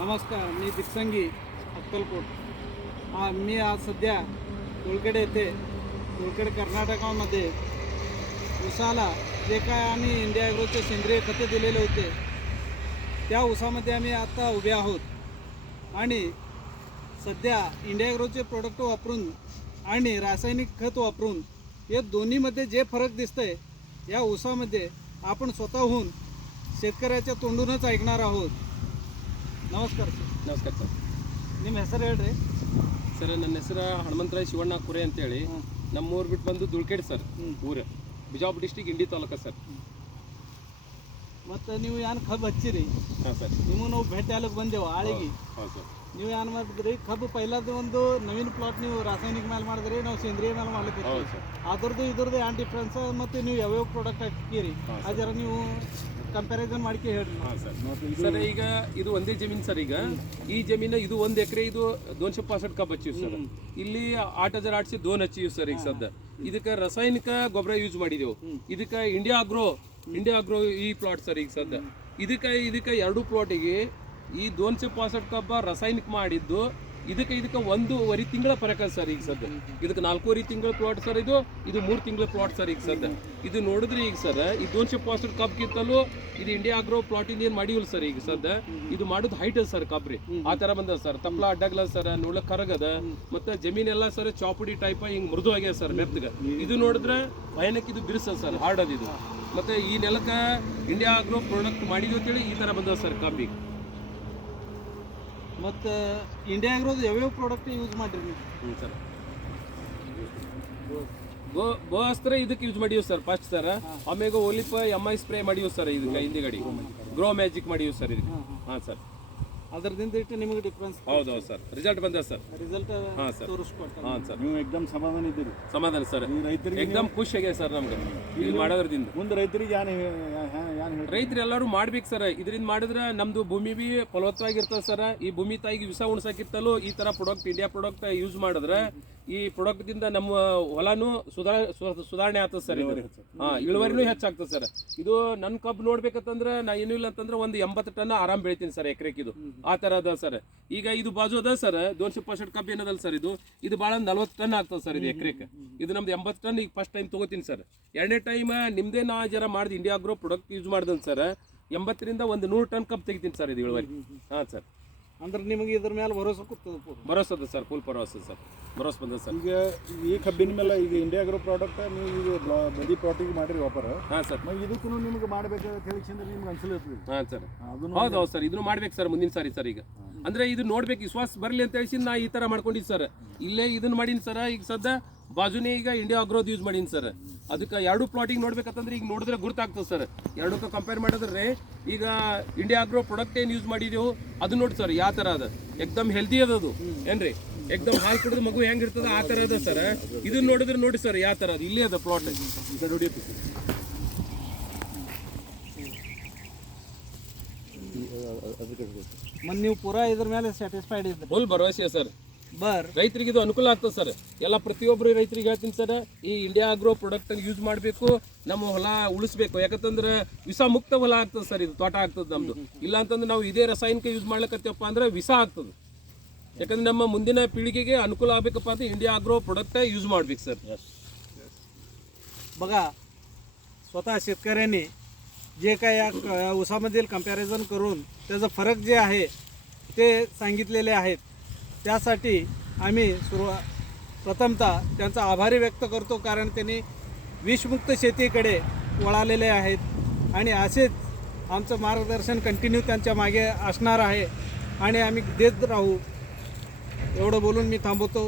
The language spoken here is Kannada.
नमस्कार, मी दिक्संगी अक्कलकोट. मी आज सध्या धुळखेडे येथे धुळखेड कर्नाटकामध्ये ऊसाला जे काय आम्ही इंडिया ॲग्रोचे सेंद्रिय खते दिलेले होते त्या ऊसामध्ये आम्ही आता उभे आहोत आणि सध्या इंडिया ॲग्रोचे प्रोडक्ट वापरून आणि रासायनिक खत वापरून हे दोन्हीमध्ये जे फरक दिसतंय या ऊसामध्ये आपण स्वतःहून शेतकऱ्याच्या तोंडूनच ऐकणार आहोत. नमस्कार ಸರ್. ನಮಸ್ಕಾರ ಸರ್. ನಿಮ್ಮ ಹೆಸರು ಹೇಳ್ರಿ ಸರ್. ನನ್ನ ಹೆಸರು ಹನುಮಂತರಾಯ ಶಿವಣ್ಣ ಕುರೆ ಅಂತೇಳಿ. ನಮ್ಮ ಊರು ಬಿಟ್ಟು ಬಂದು ದುಳ್ಕೇಡ್ ಸರ್. ಊರು ಬಿಜಾಪುರ ಡಿಸ್ಟಿಕ್ ಇಂಡಿ ತಾಲೂಕು ಸರ್. ಮತ್ತು ನೀವು ಏನು ಕಬ್ಬು ಹಚ್ಚಿರಿ? ಹಾಂ ಸರ್. ನಿಮಗೆ ನಾವು ಭೇಟಿ ಆಗ್ಲಿಕ್ಕೆ ಬಂದೆವು ಆಳಿಗೆ. ಹಾಂ ಸರ್. ನೀವು ಏನು ಮಾಡಿದ್ರಿ? ಕಬ್ಬು ಪೈಲಾದ ಒಂದು ನವೀನ ಪ್ಲಾಟ್ ನೀವು ರಾಸಾಯನಿಕ ಮೇಲೆ ಮಾಡಿದ್ರಿ, ನಾವು ಸೇಂದ್ರಿಯ ಮೇಲೆ ಮಾಡ್ಲಿಕ್ಕೆ ಅದ್ರದ್ದು ಇದ್ರದ್ದು ಏನು ಡಿಫ್ರೆನ್ಸ್ ಮತ್ತು ನೀವು ಯಾವ್ಯಾವ ಪ್ರಾಡಕ್ಟ್ ಹಾಕಿರಿ ಅದರ ನೀವು ಕಂಪ್ಯಾರಿಸನ್ ಮಾಡ್ಕೆ ಹೇಳ್ರಿ. ಹಾಂ ಸರ್. ಸರ್ ಈಗ ಇದು ಒಂದೇ ಜಮೀನು ಸರ್. ಈಗ ಈ ಜಮೀನು ಇದು 1 ಎಕರೆ ಇದು 265 ಕಬ್ಬು ಹಚ್ಚಿವಿ ಸರ್. ಇಲ್ಲಿ 8,800 2 ಹಚ್ಚಿವಿ ಸರ್. ಈಗ ಸದ್ಯ ಇದಕ್ಕೆ ರಾಸಾಯನಿಕ ಗೊಬ್ಬರ ಯೂಸ್ ಮಾಡಿದೆವು. ಇದಕ್ಕೆ ಇಂಡಿಯಾ ಅಗ್ರೋ ಈ ಪ್ಲಾಟ್ ಸರ್. ಈಗ ಸದ್ಯ ಇದಕ್ಕೆ 2 ಪ್ಲಾಟಿಗೆ ಈ 265 ಕಬ್ಬ ರಾಸಾಯನಿಕ ಮಾಡಿದ್ದು ಇದಕ್ಕೆ 1.5 ತಿಂಗಳ ಫರಕ ಸರ್. ಈಗ ಸದ್ಯ ಇದಕ್ಕೆ 4.5 ತಿಂಗಳ ಪ್ಲಾಟ್ ಸರ್. ಇದು 3 ತಿಂಗಳ ಪ್ಲಾಟ್ ಸರ್. ಈಗ ಸದ್ಯ ಇದು ನೋಡಿದ್ರಿ ಈಗ ಸರ್ ಈ 265 ಕಬ್ಗಿಂತಲೂ ಇದು ಇಂಡಿಯಾ ಆಗ್ರೋ ಪ್ಲಾಟಿಂದ ಏನು ಮಾಡಿವಲ್ಲ ಸರ್. ಈಗ ಸದ್ಯ ಇದು ಮಾಡೋದು ಹೈಟ್ ಸರ್ ಕಬ್ರಿ ಆ ಥರ ಬಂದ ಸರ್. ತಪ್ಪಲ ಅಡ್ಡಗಲ ಸರ್, ನೋಡ್ಲಕ್ ಕರಗದ ಮತ್ತು ಜಮೀನೆಲ್ಲ ಸರ್ ಚಾಪುಡಿ ಟೈಪ್ ಹಿಂಗೆ ಮೃದು ಆಗ್ಯದ ಸರ್ ಮೆತ್ತಗ. ಇದು ನೋಡಿದ್ರೆ ಭಯಾನಕ ಇದು ಬಿರುಸ ಸರ್, ಹಾರ್ಡ್ ಅದು ಇದು. ಮತ್ತು ಈ ನೆಲಕ್ಕೆ ಇಂಡಿಯಾ ಆಗ್ರೋ ಪ್ರಾಡಕ್ಟ್ ಮಾಡಿದ್ವಿ ಅಂತೇಳಿ ಈ ಥರ ಬಂದದ ಸರ್ ಕಬ್ಬಿಗೆ. ಮತ್ತು ಇಂಡಿಯಾ ಆಗ್ರೋದು ಯಾವ್ಯಾವ ಪ್ರಾಡಕ್ಟ್ ಯೂಸ್ ಮಾಡಿರಿ ನೀವು? ಹ್ಞೂ ಸರ್. ಗೋ ಅಸ್ತ್ರ ಇದಕ್ಕೆ ಯೂಸ್ ಮಾಡಿವಿ ಸರ್ ಫಸ್ಟ್ ಸರ್. ಆಮೇಲೆ ಒಲಿಪ MI ಸ್ಪ್ರೇ ಮಾಡಿವಿ ಸರ್. ಇದಕ್ಕೆ ಹಿಂದಿಗಡಿ ಗ್ರೋ ಮ್ಯಾಜಿಕ್ ಮಾಡಿವಿ ಸರ್ ಇದಕ್ಕೆ. ಹಾಂ ಸರ್. ಅದರದಿಂದ ಇಟ್ಟು ನಿಮಗೆ ಡಿಫ್ರೆನ್ಸ್? ಹೌದು ಸರ್. ರಿಸಲ್ಟ್ ಬಂದ ಸರ್. ರಿಸಲ್ಟ್ ಹಾಂ ಸರ್. ತೋರಿಸ್ಕೊಡ್ತಾರೆ. ಹಾಂ ಸರ್. ನೀವು ಎಕ್ದಮ್ ಸಮಾಧಾನ ಇದ್ದೀರಿ? ಸಮಾಧಾನ ಸರ್. ರೈತರಿಗೆ ಎಕ್ದಮ್ ಖುಷಿ ಆಗ್ಯದ ಸರ್ ನಮ್ಗೆ ಇದು ಮಾಡೋದ್ರಿಂದ. ಮುಂದೆ ರೈತರಿಗೆ ರೈತರು ಎಲ್ಲರೂ ಮಾಡ್ಬೇಕು ಸರ್. ಇದರಿಂದ ಮಾಡಿದ್ರೆ ನಮ್ದು ಭೂಮಿ ಬಿ ಫಲವತ್ತವಾಗಿರ್ತದೆ ಸರ್. ಈ ಭೂಮಿ ತಾಯಿಗೆ ವಿಷ ಉಣ್ಸಕ್ಕಿತ್ತಲೂ ಈ ಥರ ಪ್ರಾಡಕ್ಟ್ ಇಂಡಿಯಾ ಪ್ರಾಡಕ್ಟ್ ಯೂಸ್ ಮಾಡಿದ್ರೆ ಈ ಪ್ರಾಡಕ್ಟ್ದಿಂದ ನಮ್ಮ ಹೊಲನೂ ಸುಧಾರಣೆ ಆಗ್ತದೆ ಸರ್. ಇದು ಹಾಂ ಇಳುವರಿನೂ ಹೆಚ್ಚಾಗ್ತದೆ ಸರ್. ಇದು ನನ್ನ ಕಬ್ಬು ನೋಡ್ಬೇಕಂತಂದ್ರೆ ನಾ ಏನೂ ಇಲ್ಲ ಅಂತಂದ್ರೆ ಒಂದು 80 ಟನ್ ಆರಾಮ್ ಬೆಳಿತೀನಿ ಸರ್ ಎಕರೆಗೆ. ಇದು ಆ ಥರ ಅದ ಸರ್. ಈಗ ಇದು ಬಾಜು ಅದ ಸರ್ 265 ಕಬ್ಬು ಏನದಲ್ಲ ಸರ್. ಇದು ಭಾಳ 40 ಟನ್ ಆಗ್ತದೆ ಸರ್ ಇದು ಎಕರೆಗೆ. ಇದು ನಮ್ದು 80 ಟನ್ ಈಗ ಫಸ್ಟ್ ಟೈಮ್ ತೊಗೋತೀನಿ ಸರ್. 2ನೇ ಟೈಮ್ ನಿಮ್ಮದೇ ನಾ ಜರ ಮಾಡಿದ ಇಂಡಿಯಾ ಆಗ್ರೋ ಪ್ರಾಡಕ್ಟ್ ಯೂಸ್ ಮಾಡ್ದನ್ ಸರ್. 80ರಿಂದ 100 ಟನ್ ಕಬ್ಬು ತೆಗಿತೀನಿ ಸರ್ ಇದು ಇಳುವರಿ. ಹಾಂ ಸರ್. ಅಂದ್ರೆ ನಿಮಗೆ ಇದ್ರ ಮೇಲೆ ಭರೋಸೆ ಕೂತದ? ಭರೋಸೆ ಅದ ಸರ್, ಫುಲ್ ಭರೋಸೆ ಸರ್. ಭರೋಸೆ ಬಂದ ಸರ್. ಈಗ ಈ ಕಬ್ಬಿನ ಮೇಲೆ ಈಗ ಇಂಡಿಯಾ ಆಗ್ರೋ ಪ್ರಾಡಕ್ಟ್ ನೀವು ಈಗ ಬದಿ ಪ್ಲಾಟಿಗೆ ಮಾಡಿರಿ ವ್ಯಾಪಾರ. ಹಾಂ ಸರ್. ಇದಕ್ಕೂ ನಿಮ್ಗೆ ಮಾಡ್ಬೇಕಂತ ಹೇಳಿ ನಿಮ್ಗೆ ಅನ್ಸಲಿರ್ತದೆ. ಹಾಂ ಸರ್. ಹೌದು ಸರ್. ಇದನ್ನು ಮಾಡ್ಬೇಕು ಸರ್ ಮುಂದಿನ ಸಾರಿ ಸರ್. ಈಗ ಅಂದ್ರೆ ಇದು ನೋಡ್ಬೇಕು ವಿಶ್ವಾಸ ಬರಲಿ ಅಂತ ಹೇಳಿ ನಾ ಈ ಥರ ಮಾಡ್ಕೊಂಡಿದ್ದು ಸರ್. ಇಲ್ಲೇ ಇದನ್ನು ಮಾಡೀನಿ ಸರ್. ಈಗ ಸದ್ಯ ಬಾಜುನೇ ಈಗ ಇಂಡಿಯಾ ಅಗ್ರೋದು ಯೂಸ್ ಮಾಡೀನಿ ಸರ್. ಅದಕ್ಕೆ 2 ಪ್ಲಾಟಿಗೆ ನೋಡ್ಬೇಕಂತಂದ್ರೆ ಈಗ ನೋಡಿದ್ರೆ ಗುರ್ತಾಗ್ತದೆ ಸರ್. 2ಕ್ಕೆ ಕಂಪೇರ್ ಮಾಡಿದ್ರೆ ಈಗ ಇಂಡಿಯಾ ಅಗ್ರೋ ಪ್ರಾಡಕ್ಟ್ ಏನು ಯೂಸ್ ಮಾಡಿದೆವು ಅದು ನೋಡಿ ಸರ್ ಯಾವ ಥರ ಅದ. ಎಕ್ದಮ್ ಹೆಲ್ದಿ ಅದದು ಏನ್ರಿ. ಎಕ್ದಮ್ ಹಾಲು ಕುಡಿದು ಮಗು ಹೆಂಗಿರ್ತದೆ ಆ ಥರ ಅದ ಸರ್. ಇದನ್ನ ನೋಡಿದ್ರೆ ನೋಡಿ ಸರ್ ಯಾವ ಥರ ಅದು. ಇಲ್ಲೇ ಅದ ಪ್ಲಾಟ್ ನೋಡಿ. ಮತ್ತು ನೀವು ಪೂರಾ ಇದ್ರ ಮೇಲೆ ಸ್ಯಾಟಿಸ್ಫೈಡ್ ಇದ್ರಿ? ಫುಲ್ ಭರವಸೆ ಸರ್. ರೈತರಿಗೆ ಇದು ಅನುಕೂಲ ಆಗ್ತದೆ ಸರ್. ಎಲ್ಲ ಪ್ರತಿಯೊಬ್ಬರು ರೈತರಿಗೆ ಹೇಳ್ತೀನಿ ಸರ್, ಈ ಇಂಡಿಯಾ ಆಗ್ರೋ ಪ್ರಾಡಕ್ಟ್ ಯೂಸ್ ಮಾಡಬೇಕು. ನಮ್ಮ ಹೊಲ ಉಳಿಸ್ಬೇಕು. ಯಾಕಂತಂದ್ರೆ ವಿಷ ಮುಕ್ತ ಹೊಲ ಆಗ್ತದೆ ಸರ್. ಇದು ತೋಟ ಆಗ್ತದೆ ನಮ್ದು. ಇಲ್ಲ ಅಂತಂದ್ರೆ ನಾವು ಇದೇ ರಾಸಾಯನಿಕ ಯೂಸ್ ಮಾಡ್ಲಿಕ್ಕತ್ತಪ್ಪ ಅಂದ್ರೆ ವಿಷ ಆಗ್ತದೆ. ಯಾಕಂದ್ರೆ ನಮ್ಮ ಮುಂದಿನ ಪೀಳಿಗೆಗೆ ಅನುಕೂಲ ಆಗ್ಬೇಕಪ್ಪ ಅಂತ ಇಂಡಿಯಾ ಆಗ್ರೋ ಪ್ರಾಡಕ್ಟ್ यूज ಮಾಡ್ಬೇಕು सर. बघा स्वतः शेतकऱ्यांनी जे काय या ऊसामधील कंपॅरिझन करून त्याचा फरक जे आहे ते सांगितलेले आहेत. त्यासाठी आम्ही प्रथमतः त्यांचा आभारी व्यक्त करतो, कारण त्यांनी विषमुक्त शेतीकडे वळालेले आहेत आणि असेच आमचं मार्गदर्शन कंटिन्यू त्यांच्या मागे असणार आहे आणि आम्ही देत राहू. एवढं बोलून मी थांबवतो.